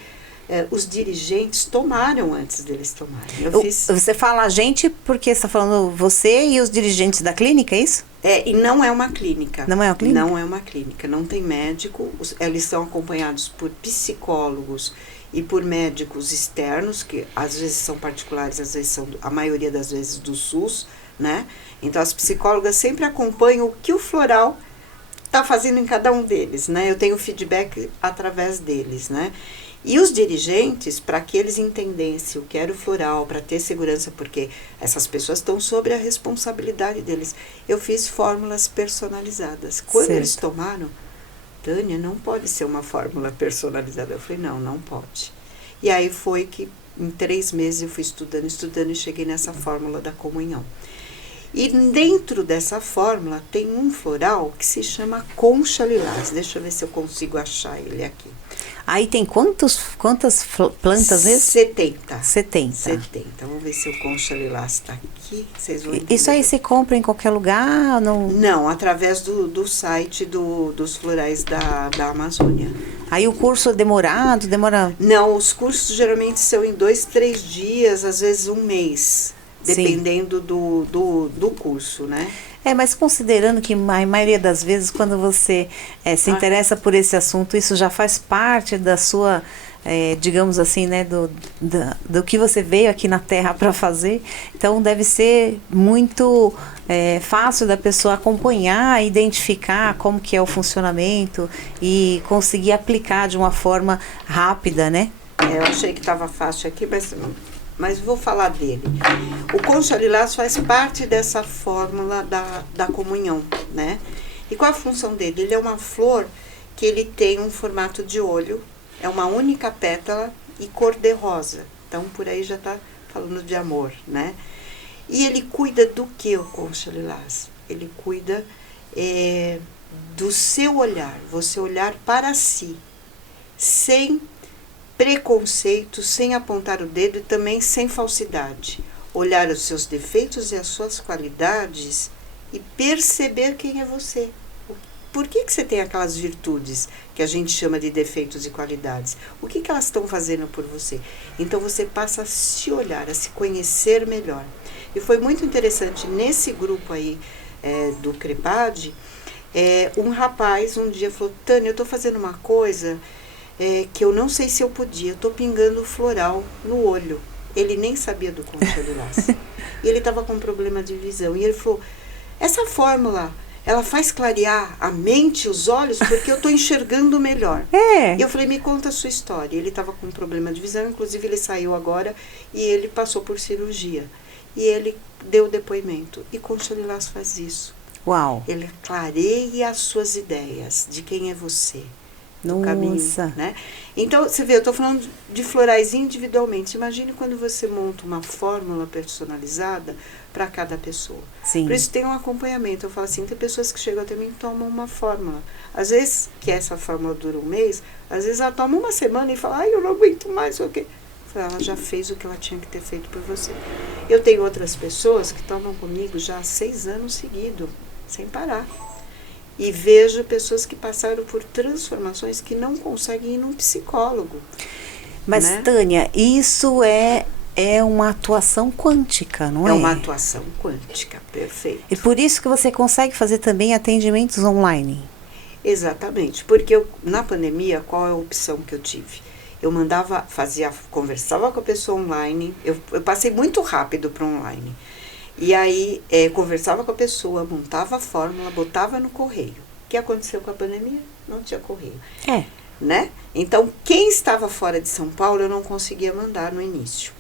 os dirigentes tomaram antes deles tomarem. Você fala a gente porque você está falando você e os dirigentes da clínica, é isso? E não é uma clínica. Não é uma clínica? Não é uma clínica, não tem médico. Eles são acompanhados por psicólogos e por médicos externos, que às vezes são particulares, às vezes são, a maioria das vezes, do SUS, né? Então as psicólogas sempre acompanham o que o floral está fazendo em cada um deles, né? Eu tenho feedback através deles, né? E os dirigentes, para que eles entendessem o que era o floral, para ter segurança, porque essas pessoas estão sobre a responsabilidade deles. Eu fiz fórmulas personalizadas. Quando eles tomaram, Tânia, não pode ser uma fórmula personalizada. Eu falei, não pode. E aí foi que em 3 meses eu fui estudando e cheguei nessa fórmula da comunhão. E dentro dessa fórmula tem um floral que se chama Concha Lilás. Deixa eu ver se eu consigo achar ele aqui. Aí tem quantas plantas mesmo? 70. 70. 70. Vamos ver se o Concha Lilás está aqui. Vocês vão entender. Isso aí se compra em qualquer lugar? Não, Não, através do site dos florais da Amazônia. Aí o curso é demorado? Não, os cursos geralmente são em 2, 3 dias, às vezes um mês. Dependendo do curso, né? Mas considerando que a maioria das vezes, quando você se interessa por esse assunto, isso já faz parte da sua, digamos assim, né, do que você veio aqui na Terra para fazer. Então, deve ser muito fácil da pessoa acompanhar, identificar como que é o funcionamento e conseguir aplicar de uma forma rápida, né? Eu achei que estava fácil aqui, mas vou falar dele. O Concha Lilás faz parte dessa fórmula da comunhão, né? E qual a função dele? Ele é uma flor que ele tem um formato de olho, é uma única pétala e cor de rosa. Então, por aí já está falando de amor, né? E ele cuida do que, o Concha Lilás? Ele cuida do seu olhar, você olhar para si, sem preconceito, sem apontar o dedo e também sem falsidade. Olhar os seus defeitos e as suas qualidades e perceber quem é você. Por que você tem aquelas virtudes que a gente chama de defeitos e qualidades? O que elas estão fazendo por você? Então você passa a se olhar, a se conhecer melhor. E foi muito interessante, nesse grupo aí do Crepad, um rapaz um dia falou: Tânia, eu estou fazendo uma coisa que eu não sei se eu podia, eu tô pingando floral no olho. Ele nem sabia do Concha Lilás. E ele estava com problema de visão. E ele falou: essa fórmula, ela faz clarear a mente, os olhos, porque eu tô enxergando melhor. E eu falei: me conta a sua história. Ele estava com problema de visão, inclusive ele saiu agora e ele passou por cirurgia. E ele deu depoimento. E Concha Lilás faz isso. Uau! Ele clareia as suas ideias, de quem é você. No Nossa. caminho, né? Então, você vê, eu estou falando de florais individualmente. Imagine quando você monta uma fórmula personalizada para cada pessoa. Sim. Por isso tem um acompanhamento. Eu falo assim, tem pessoas que chegam até mim e tomam uma fórmula. Às vezes, que essa fórmula dura um mês, às vezes ela toma uma semana e fala: ai, eu não aguento mais, o quê? Ela já fez o que ela tinha que ter feito por você. Eu tenho outras pessoas que tomam comigo já há 6 anos seguidos, sem parar. E vejo pessoas que passaram por transformações que não conseguem ir num psicólogo. Mas, né? Tânia, isso é uma atuação quântica, não é? É uma atuação quântica, perfeito. E por isso que você consegue fazer também atendimentos online? Exatamente, porque na pandemia, qual é a opção que eu tive? Eu conversava com a pessoa online, eu passei muito rápido para online. E aí, conversava com a pessoa, montava a fórmula, botava no correio. O que aconteceu com a pandemia? Não tinha correio. Né? Então, quem estava fora de São Paulo, eu não conseguia mandar no início.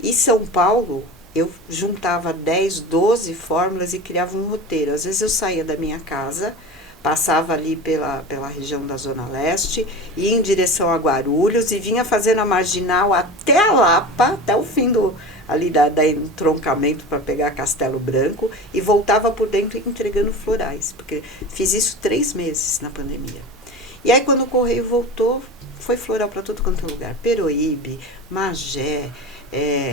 E São Paulo, eu juntava 10, 12 fórmulas e criava um roteiro. Às vezes eu saía da minha casa, passava ali pela região da Zona Leste, ia em direção a Guarulhos e vinha fazendo a marginal até a Lapa, até o fim ali da entroncamento para pegar Castelo Branco, e voltava por dentro entregando florais, porque fiz isso 3 meses na pandemia. E aí quando o correio voltou, foi floral para todo quanto é lugar. Peroíbe, Magé,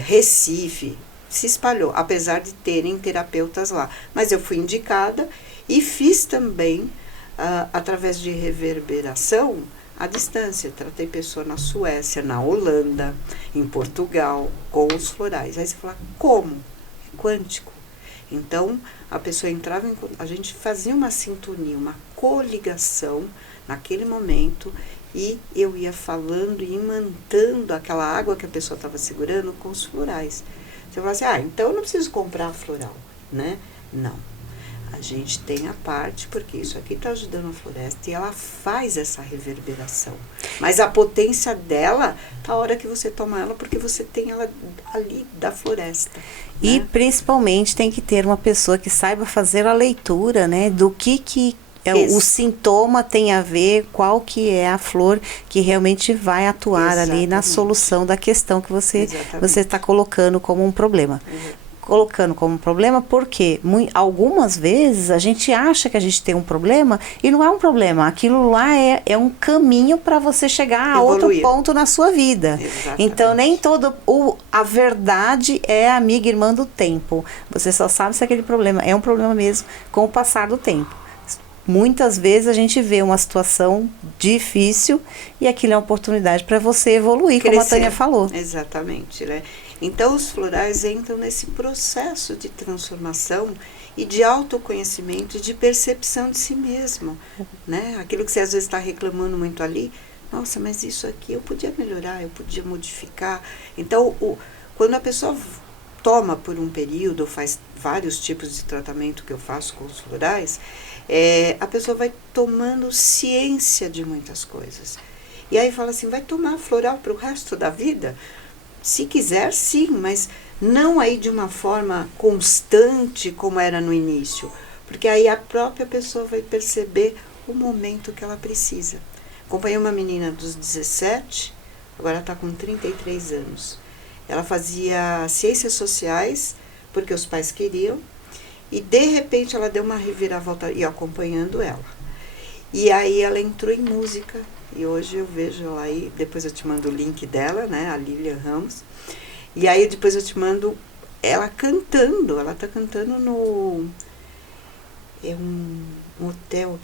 Recife, se espalhou, apesar de terem terapeutas lá. Mas eu fui indicada e fiz também, através de reverberação, à distância. Tratei pessoa na Suécia, na Holanda, em Portugal, com os florais. Aí você fala: como? Quântico. Então, a pessoa entrava a gente fazia uma sintonia, uma coligação naquele momento, e eu ia falando e imantando aquela água que a pessoa estava segurando com os florais. Você fala assim: então eu não preciso comprar floral, né? Não. A gente tem a parte, porque isso aqui está ajudando a floresta e ela faz essa reverberação. Mas a potência dela tá a hora que você toma ela, porque você tem ela ali da floresta. E né? Principalmente tem que ter uma pessoa que saiba fazer a leitura, né? Do que o sintoma tem a ver, qual que é a flor que realmente vai atuar ali na solução da questão que você está colocando como um problema. colocando como problema porque algumas vezes a gente acha que a gente tem um problema e não é um problema. Aquilo lá é um caminho para você chegar a outro ponto na sua vida. Exatamente. Então, nem a verdade é amiga e irmã do tempo. Você só sabe se aquele problema é um problema mesmo com o passar do tempo. Muitas vezes a gente vê uma situação difícil e aquilo é uma oportunidade para você evoluir, como a Tânia falou. Exatamente, né? Então, os florais entram nesse processo de transformação e de autoconhecimento e de percepção de si mesmo, né? Aquilo que você às vezes está reclamando muito ali, nossa, mas isso aqui eu podia melhorar, eu podia modificar. Então, quando a pessoa toma por um período, ou faz vários tipos de tratamento que eu faço com os florais, a pessoa vai tomando ciência de muitas coisas. E aí fala assim, vai tomar floral para o resto da vida? Se quiser, sim, mas não aí de uma forma constante como era no início. Porque aí a própria pessoa vai perceber o momento que ela precisa. Acompanhei uma menina dos 17, agora está com 33 anos. Ela fazia ciências sociais, porque os pais queriam, e de repente ela deu uma reviravolta, e acompanhando ela. E aí ela entrou em música, e hoje eu vejo ela aí, depois eu te mando o link dela, né, a Lilian Ramos, e aí depois eu te mando ela cantando, ela está cantando no... É um hotel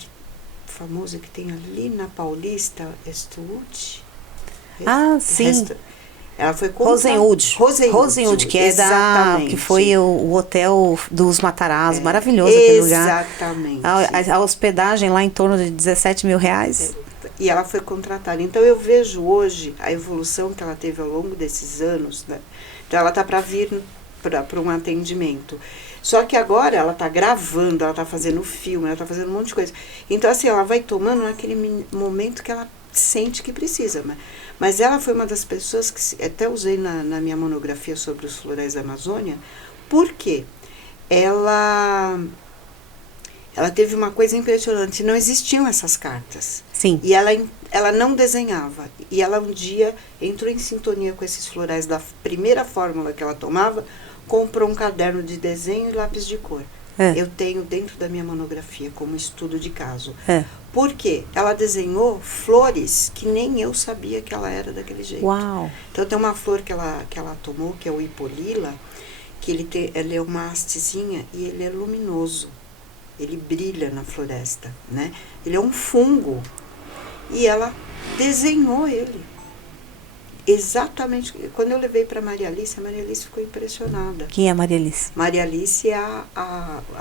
famoso que tem ali na Paulista, Westwood. Ah, sim. Ela foi Rosenwood, que é que foi o hotel dos Matarazzo, maravilhoso aquele lugar. Exatamente. A hospedagem lá em torno de 17 mil reais. E ela foi contratada. Então eu vejo hoje a evolução que ela teve ao longo desses anos, né? Então ela está para vir para um atendimento. Só que agora ela está gravando, ela está fazendo filme, ela está fazendo um monte de coisa. Então assim, ela vai tomando naquele momento que ela sente que precisa, mas ela foi uma das pessoas que até usei na minha monografia sobre os florais da Amazônia, porque ela teve uma coisa impressionante, não existiam essas cartas. Sim. E ela não desenhava, e ela um dia entrou em sintonia com esses florais da primeira fórmula que ela tomava, comprou um caderno de desenho e lápis de cor. Eu tenho dentro da minha monografia como estudo de caso. Porque ela desenhou flores que nem eu sabia que ela era daquele jeito. Uau. Então tem uma flor que ela tomou, que é o hipolila, que ele é uma hastezinha e ele é luminoso. Ele brilha na floresta, né? Ele é um fungo. E ela desenhou ele. Exatamente. Quando eu levei para a Maria Alice ficou impressionada. Quem é a Maria Alice? Maria Alice é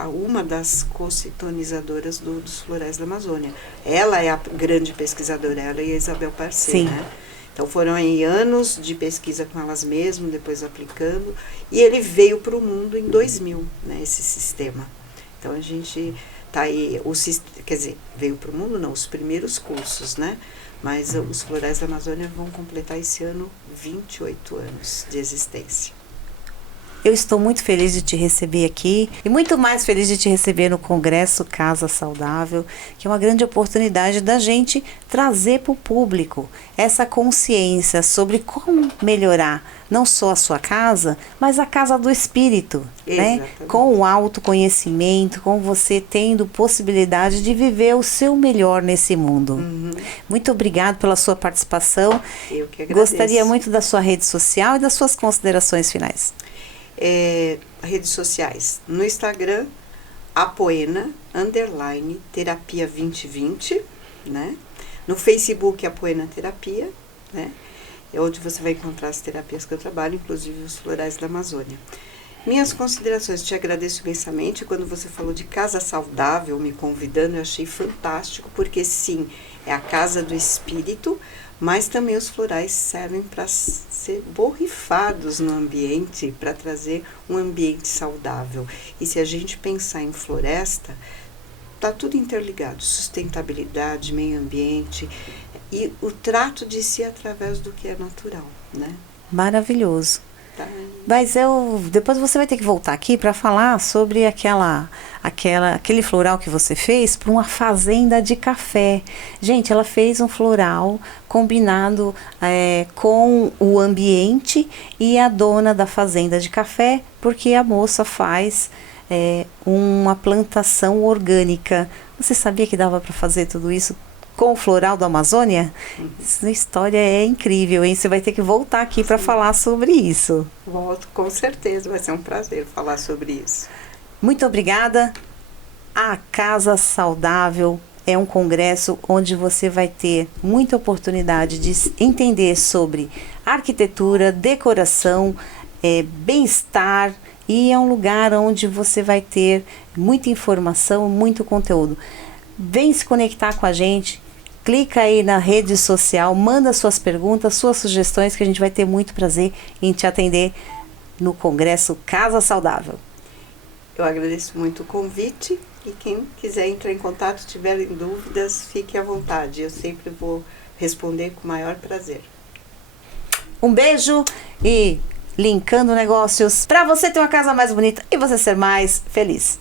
uma das co-citonizadoras dos florais da Amazônia. Ela é a grande pesquisadora, ela e a Isabel Parceiro, né? Então foram aí anos de pesquisa com elas mesmas, depois aplicando, e ele veio para o mundo em 2000, né, esse sistema. Então a gente tá aí, quer dizer, veio para o mundo não, os primeiros cursos, né? Mas os florais da Amazônia vão completar esse ano 28 anos de existência. Eu estou muito feliz de te receber aqui e muito mais feliz de te receber no Congresso Casa Saudável, que é uma grande oportunidade da gente trazer para o público essa consciência sobre como melhorar não só a sua casa, mas a casa do espírito, né? Com o autoconhecimento, com você tendo possibilidade de viver o seu melhor nesse mundo. Muito obrigada pela sua participação. Eu que agradeço. Gostaria muito da sua rede social e das suas considerações finais. Redes sociais, no Instagram, Apoena, _terapia 2020, né? No Facebook, Apoena Terapia, né? É onde você vai encontrar as terapias que eu trabalho, inclusive os florais da Amazônia. Minhas considerações, te agradeço imensamente. Quando você falou de casa saudável, me convidando, eu achei fantástico, porque sim, é a casa do espírito, mas também os florais servem para ser borrifados no ambiente, para trazer um ambiente saudável. E se a gente pensar em floresta, está tudo interligado, sustentabilidade, meio ambiente e o trato de si através do que é natural, né? Maravilhoso. Tá. Mas depois você vai ter que voltar aqui para falar sobre aquele floral que você fez para uma fazenda de café. Gente, ela fez um floral combinado com o ambiente e a dona da fazenda de café, porque a moça faz uma plantação orgânica. Você sabia que dava para fazer tudo isso com o floral da Amazônia? Essa história é incrível, hein? Você vai ter que voltar aqui para falar sobre isso. Volto, com certeza, vai ser um prazer falar sobre isso. Muito obrigada. A Casa Saudável é um congresso onde você vai ter muita oportunidade de entender sobre arquitetura, decoração, bem-estar, e é um lugar onde você vai ter muita informação, muito conteúdo. Vem se conectar com a gente. Clica aí na rede social, manda suas perguntas, suas sugestões, que a gente vai ter muito prazer em te atender no Congresso Casa Saudável. Eu agradeço muito o convite e quem quiser entrar em contato, tiver dúvidas, fique à vontade. Eu sempre vou responder com o maior prazer. Um beijo e linkando negócios para você ter uma casa mais bonita e você ser mais feliz.